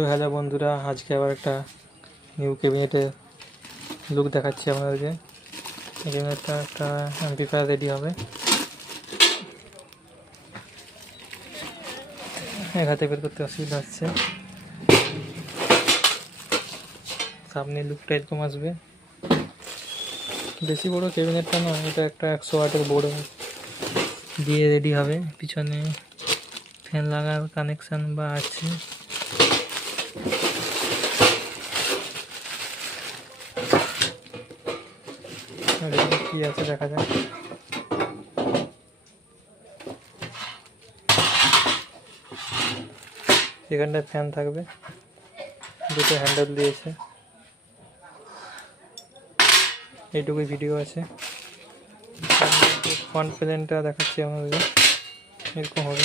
তো হ্যালো বন্ধুরা, আজকে আবার একটা নিউ ক্যাবিনেটের লুক দেখাচ্ছি আপনাদেরকে। এই ক্যাবিনেটটা একটা অ্যাম্পলিফায়ার রেডি হবে। এক হাতে বের করতে অসুবিধা হচ্ছে। সামনে লুকটা এরকম আসবে। বেশি বড় ক্যাবিনেটটা নয়, এটা একটা 100 ওয়াটের বোর্ড দিয়ে রেডি হবে। পিছনে ফ্যান লাগার কানেকশান বা আছে। কি আছে দেখা যাক। এখানটায় ফ্যান থাকবে, দুটো হ্যান্ডেল দিয়েছে। এইটুকুই ভিডিও আছে। ফ্রন্ট প্যানেলটা দেখাচ্ছি আপনাদের, এরকম হবে।